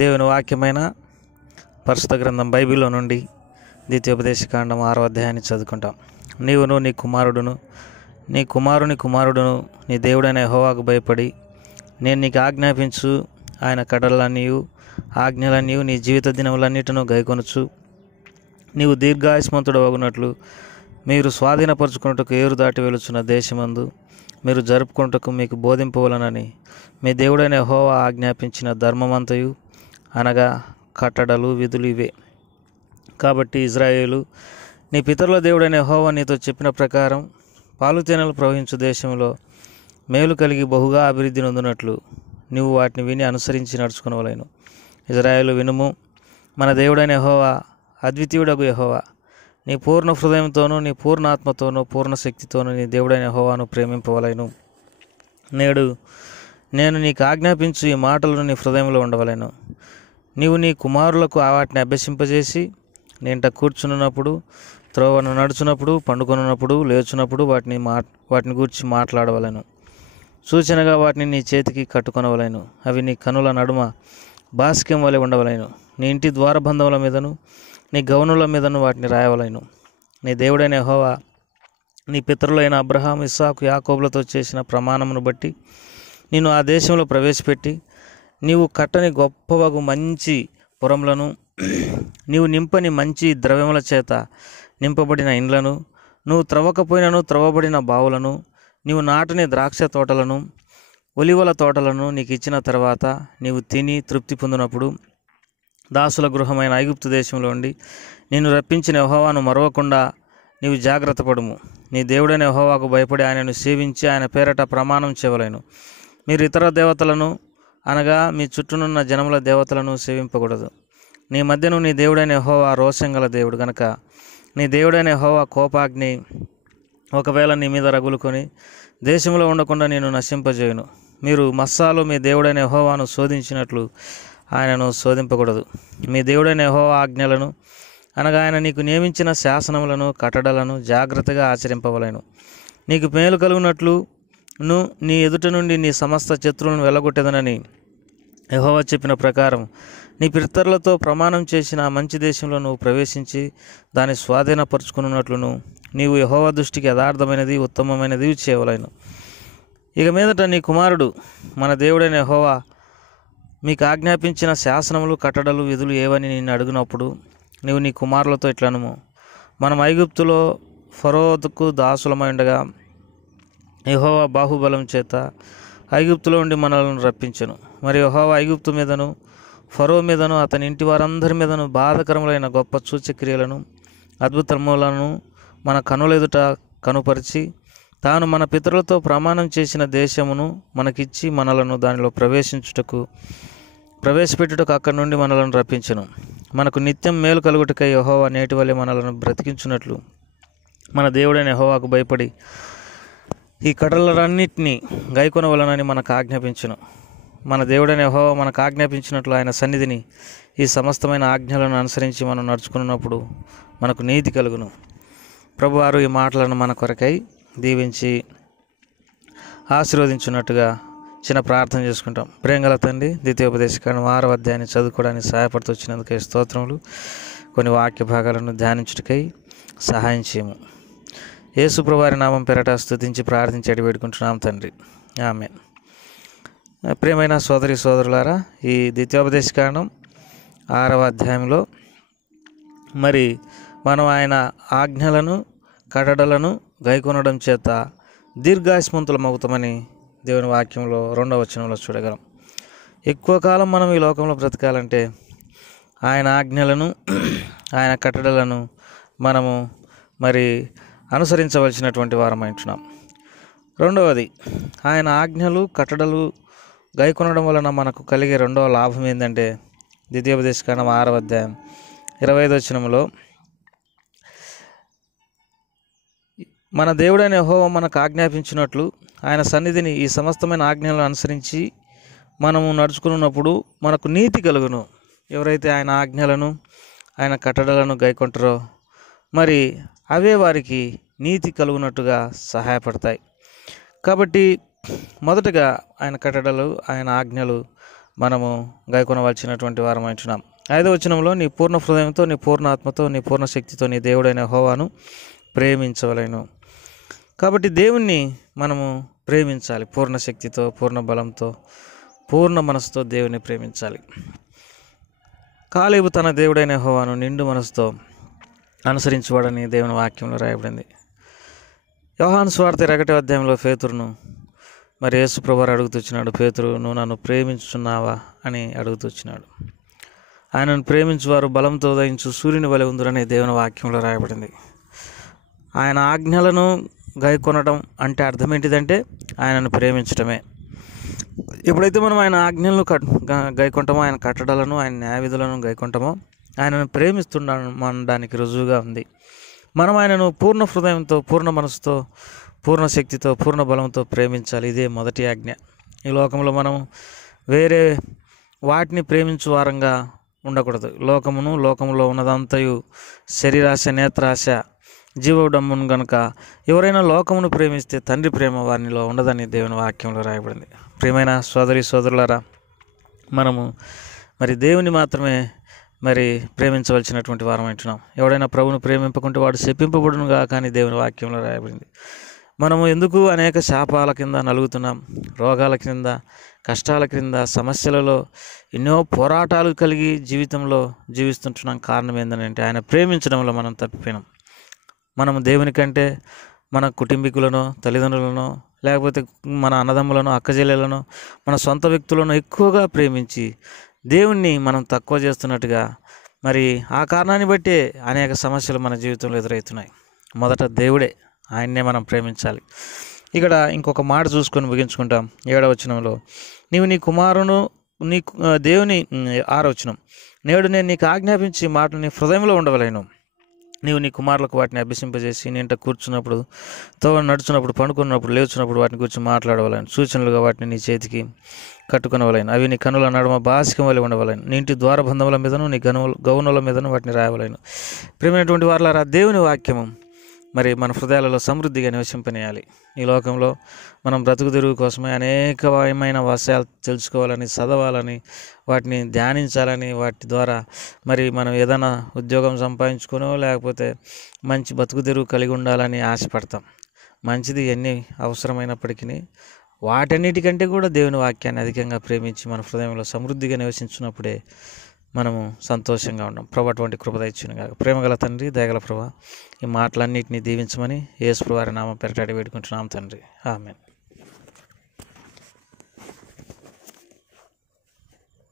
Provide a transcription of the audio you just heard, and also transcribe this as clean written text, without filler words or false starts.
దేవుని వాక్యమైన పరిశుద్ధ గ్రంథం బైబిల్లో నుండి ద్వితీయోపదేశకాండం 6వ అధ్యాయాన్ని చదువుకుంటాం. నీవును నీ కుమారుడును నీ కుమారుడును నీ దేవుడైన యెహోవాకు భయపడి నేను నీకు ఆజ్ఞాపించు ఆయన కట్టడలన్నీ ఆజ్ఞలన్నీ నీ జీవిత దినములన్నిటిను గైకొనుచు నీవు దీర్ఘాయుష్మంతుడు అగునట్లు మీరు స్వాధీనపరుచుకున్నట్టుకు ఏరు దాటి వెలుచున్న దేశమందు మీరు జరుపుకుంటకు మీకు బోధింపవలనని మీ దేవుడైన యెహోవా ఆజ్ఞాపించిన ధర్మమంతయు అనగా కట్టడలు విధులు ఇవే. కాబట్టి ఇజ్రాయేలు, నీ పితరుల దేవుడైన యెహోవా నీతో చెప్పిన ప్రకారం పాలుతేనెలు ప్రవహించు దేశంలో మేలు కలిగి బహుగా అభివృద్ధి నొందినట్లు నీవు వాటిని విని అనుసరించి నడుచుకునవలెను. ఇజ్రాయేలు వినుము, మన దేవుడైన యెహోవా అద్వితీయుడగు యెహోవా. నీ పూర్ణ హృదయంతోనూ నీ పూర్ణ ఆత్మతోనూ పూర్ణ శక్తితోనూ నీ దేవుడైన యెహోవాను ప్రేమింపవలెను. నేడు నేను నీకు ఆజ్ఞాపించు ఈ మాటలను నీ హృదయంలో ఉండవలెను. నీవు నీ కుమారులకు వాటిని అభ్యసింపజేసి నీ ఇంట కూర్చున్నప్పుడు, త్రోవను నడుచున్నప్పుడు, పండుకొనున్నప్పుడు, లేచున్నప్పుడు వాటిని గూర్చి మాట్లాడవలెను. సూచనగా వాటిని నీ చేతికి కట్టుకొనవలెను. అవి నీ కనుల నడుమ బాస్క్యం వలె ఉండవలెను. నీ ఇంటి ద్వారబంధముల మీదను నీ గౌనుల మీదను వాటిని రాయవలెను. నీ దేవుడైన యెహోవా నీ పితరులైన అబ్రహాం, ఇస్సాకు, యాకోబులతో చేసిన ప్రమాణమును బట్టి నిన్ను ఆ దేశంలో ప్రవేశపెట్టి నీవు కట్టని గొప్పవగు మంచి పురములను, నీవు నింపని మంచి ద్రవ్యముల చేత నింపబడిన ఇండ్లను, నువ్వు త్రవ్వకపోయినను త్రవ్వబడిన బావులను, నీవు నాటని ద్రాక్ష తోటలను, ఒలివల తోటలను నీకు ఇచ్చిన తర్వాత నీవు తిని తృప్తి పొందినప్పుడు దాసుల గృహమైన ఐగుప్తు దేశంలో ఉండి నిన్ను రప్పించిన యెహోవాను మరవకుండా నీవు జాగ్రత్త పడుము. నీ దేవుడైన యెహోవాకు భయపడి ఆయనను సేవించి ఆయన పేరట ప్రమాణం చేయవలెను. మీరు ఇతర దేవతలను అనగా మీ చుట్టూనున్న జనముల దేవతలను సేవింపకూడదు. నీ మధ్యను నీ దేవుడైన యెహోవా రోషంగల దేవుడు గనక నీ దేవుడైన యెహోవా కోపాగ్ని ఒకవేళ నీ మీద రగులుకొని దేశంలో ఉండకుండా నేను నశింపజేయును. మీరు మస్సాలో మీ దేవుడైన యెహోవాను శోధించినట్లు ఆయనను శోధింపకూడదు. మీ దేవుడైన యెహోవా ఆజ్ఞలను అనగా ఆయన నీకు నియమించిన శాసనములను కట్టడలను జాగ్రత్తగా ఆచరింపవలెను. నీకు మేలు కలుగునట్లు నీ ఎదుట నుండి నీ సమస్త శత్రువులను వెళ్ళగొట్టేదనని యెహోవా చెప్పిన ప్రకారం నీ పితరులతో ప్రమాణం చేసిన ఆ మంచి దేశంలో నువ్వు ప్రవేశించి దాన్ని స్వాధీనపరుచుకున్నట్లును నీవు యెహోవా దృష్టికి యథార్థమైనది ఉత్తమమైనది చేయవలెను. ఇక మీదట నీ కుమారుడు మన దేవుడైన యెహోవా మీకు ఆజ్ఞాపించిన శాసనములు కట్టడలు విధులు ఏవని నిన్ను అడిగినప్పుడు నీవు నీ కుమారులతో ఇట్లనుము, మనం ఐగుప్తులో ఫరోకు దాసులమై ఉండగా యెహోవా బాహుబలం చేత ఐగుప్తులో ఉండి మనలను రప్పించెను. మరి యెహోవా ఐగుప్తు మీదను ఫరో మీదను అతని ఇంటి వారందరి మీదను బాధకరములైన గొప్ప సూచక్రియలను అద్భుతములను మన కనులెదుట కనుపరిచి తాను మన పితరులతో ప్రమాణం చేసిన దేశమును మనకిచ్చి మనలను దానిలో ప్రవేశపెట్టుటకు అక్కడి నుండి మనలను రప్పించెను. మనకు నిత్యం మేలు కలుగుటకై యెహోవా నేటి వలె మనలను బ్రతికించున్నట్లు మన దేవుడైన యెహోవాకు భయపడి ఈ కట్టడలన్నిటినీ గైకొనవలనని మనకు ఆజ్ఞాపించును. మన దేవుడైన యెహోవా మనకు ఆజ్ఞాపించినట్లు ఆయన సన్నిధిని ఈ సమస్తమైన ఆజ్ఞలను అనుసరించి మనం నడుచుకున్నప్పుడు మనకు నీతి కలుగును. ప్రభువారు ఈ మాటలను మన కొరకై దీవించి ఆశీర్వదించున్నట్టుగా చిన్న ప్రార్థన చేసుకుంటాం. ప్రేమగల తండ్రి, ద్వితీయోపదేశకాండం 6వ అధ్యాయాన్ని చదువుకోవడానికి సహాయపడుతూ వచ్చినందుకై స్తోత్రములు. కొన్ని వాక్య భాగాలను ధ్యానించుటకై సహాయం చేయము. యేసు ప్రభువారి నామం పేరట స్తుతించి ప్రార్థించి వేడుకుంటున్నాం తండ్రి, ఆమేన్. ప్రియమైన సోదరి సోదరులారా, ఈ ద్వితీయోపదేశకాండం 6వ అధ్యాయంలో మరి మనం ఆయన ఆజ్ఞలను కట్టడలను గైకొనడం చేత దీర్ఘాయుష్మంతులమవుతామని దేవుని వాక్యంలో 2వ వచనంలో చూడగలం. ఎక్కువ కాలం మనం ఈ లోకంలో బ్రతకాలంటే ఆయన ఆజ్ఞలను ఆయన కట్టడలను మనము మరి అనుసరించవలసినటువంటి వారమై ఉంటున్నాం. రెండవది, ఆయన ఆజ్ఞలు కట్టడలు గైకొనడం వలన మనకు కలిగే రెండవ లాభం ఏంటంటే ద్వితీయోపదేశకాండం 6వ అధ్యాయం 25వ వచనంలో మన దేవుడైన యెహోవా మనకు ఆజ్ఞాపించినట్లు ఆయన సన్నిధిని ఈ సమస్తమైన ఆజ్ఞలను అనుసరించి మనము నడుచుకున్నప్పుడు మనకు నీతి కలుగును. ఎవరైతే ఆయన ఆజ్ఞలను ఆయన కట్టడలను గైకొంటారో మరి అవే వారికి నీతి కలుగునట్టుగా సహాయపడతాయి. కాబట్టి మొదటగా ఆయన కట్టడలు ఆయన ఆజ్ఞలు మనము గైకొనవలసినటువంటి వారం అంటున్నాం. 5వ వచనంలో, నీ పూర్ణ హృదయంతో, నీ పూర్ణ ఆత్మతో, నీ పూర్ణ శక్తితో నీ దేవుడైన యెహోవాను ప్రేమించవలెను. కాబట్టి దేవుణ్ణి మనము ప్రేమించాలి. పూర్ణ శక్తితో, పూర్ణ బలంతో, పూర్ణ మనసుతో దేవుని ప్రేమించాలి. కాలేబు తన దేవుడైన యెహోవాను నిండు మనసుతో అనుసరించువాడని దేవుని వాక్యంలో రాయబడింది. యోహాను సువార్త 1వ అధ్యాయంలో పేతురును మరి యేసు ప్రభువారు అడుగుతూచ్చినాడు, పేతురు, నువ్వు నన్ను ప్రేమించుచున్నావా అని అడుగుతూచ్చినాడు. ఆయనను ప్రేమించువారు బలంతో ఉదయించు సూర్యుని వలె ఉందురని దేవుని వాక్యంలో రాయబడింది. ఆయన ఆజ్ఞలను గైకొనడం అంటే అర్థం ఏంటిదంటే ఆయనను ప్రేమించటమే. ఎప్పుడైతే మనం ఆయన ఆజ్ఞలను గైకొంటామో, ఆయన కట్టడలను, ఆయన న్యాయవిధులను గైకొంటామో ఆయనను ప్రేమిస్తున్నామనడానికి రుజువుగా ఉంది. మనం ఆయనను పూర్ణ హృదయంతో, పూర్ణ మనసుతో, పూర్ణ శక్తితో, పూర్ణ బలంతో ప్రేమించాలి. ఇదే మొదటి ఆజ్ఞ. ఈ లోకంలో మనం వేరే వాటిని ప్రేమించు వారంగా ఉండకూడదు. లోకంలో ఉన్నదంతయు శరీరాశ, నేత్రాశ, జీవోడంబును గనుక ఎవరైనా లోకమును ప్రేమిస్తే తండ్రి ప్రేమ వారినిలో ఉండదని దేవుని వాక్యంలో రాయబడింది. ప్రియమైన సోదరులారా, మనము మరి దేవుని మాత్రమే మరి ప్రేమించవలసినటువంటి వారం అంటున్నాం. ఎవడైనా ప్రభువును ప్రేమింపకుంటే వాడు శపింపబడునుగా కానీ దేవుని వాక్యంలో రాయబడింది. మనము ఎందుకు అనేక శాపాల కింద నలుగుతున్నాం, రోగాల కింద, కష్టాల కింద, సమస్యలలో ఎన్నో పోరాటాలు కలిగి జీవితంలో జీవిస్తుంటున్నాం. కారణం ఏంటంటే ఆయన ప్రేమించడంలో మనం తప్పిపోయినాం. మనము దేవుని కంటే మన కుటుంబీకులను, తల్లిదండ్రులను, లేకపోతే మన అన్నదమ్ములను, అక్కచెల్లెలను, మన సొంత వ్యక్తులను ఎక్కువగా ప్రేమించి దేవుణ్ణి మనం తక్కువ చేస్తున్నట్టుగా మరి ఆ కారణాన్ని బట్టే అనేక సమస్యలు మన జీవితంలో ఎదురవుతున్నాయి. మొదట దేవుడే, ఆయన్నే మనం ప్రేమించాలి. ఇక్కడ ఇంకొక మాట చూసుకొని ముగించుకుంటాం. 7వ వచనంలో, నీవు నీ కుమారును నీ దేవుని 6వ వచనం, నేడు నేను నీకు ఆజ్ఞాపించి మాటలు నీ హృదయంలో ఉండవలేను. నీవు నీ కుమారులకు వాటిని అభ్యసింపజేసి నీ ఇంట కూర్చున్నప్పుడు, నడుచున్నప్పుడు, పండుకున్నప్పుడు, లేచున్నప్పుడు వాటిని గురించి మాట్లాడవలేను. సూచనలుగా వాటిని నీ చేతికి కట్టుకునవలేను. అవి నీ కనుల నడుమ బాసికం వలె ఉండవలేను. నీ ఇంటి ద్వారబంధముల మీదను, నీ గౌనుల మీదను వాటిని రాయవలేను. ప్రియమైనటువంటి వారలారా, దేవుని వాక్యము మరి మన హృదయాలలో సమృద్ధిగా నివసింపనేయాలి. ఈ లోకంలో మనం బ్రతుకు తెరువు కోసమే అనేకమైన విషయాలు తెలుసుకోవాలని, చదవాలని, వాటిని ధ్యానించాలని, వాటి ద్వారా మరి మనం ఏదైనా ఉద్యోగం సంపాదించుకునో లేకపోతే మంచి బతుకు తెరువు కలిగి ఉండాలని ఆశపడతాం. మంచిది ఎన్ని అవసరమైనప్పటికీ వాటన్నిటికంటే కూడా దేవుని వాక్యాన్ని అధికంగా ప్రేమించి మన హృదయంలో సమృద్ధిగా నివసించినప్పుడే మనము సంతోషంగా ఉన్నాం. ప్రభు అటువంటి కృప దయచేయునుగాక. ప్రేమగల తండ్రి, దయగల ప్రభు, ఈ మాటలన్నింటినీ దీవించమని యేసు ప్రభువారి నామం పేరట వేడుకుంటున్నాం తండ్రి. ఆమేన్.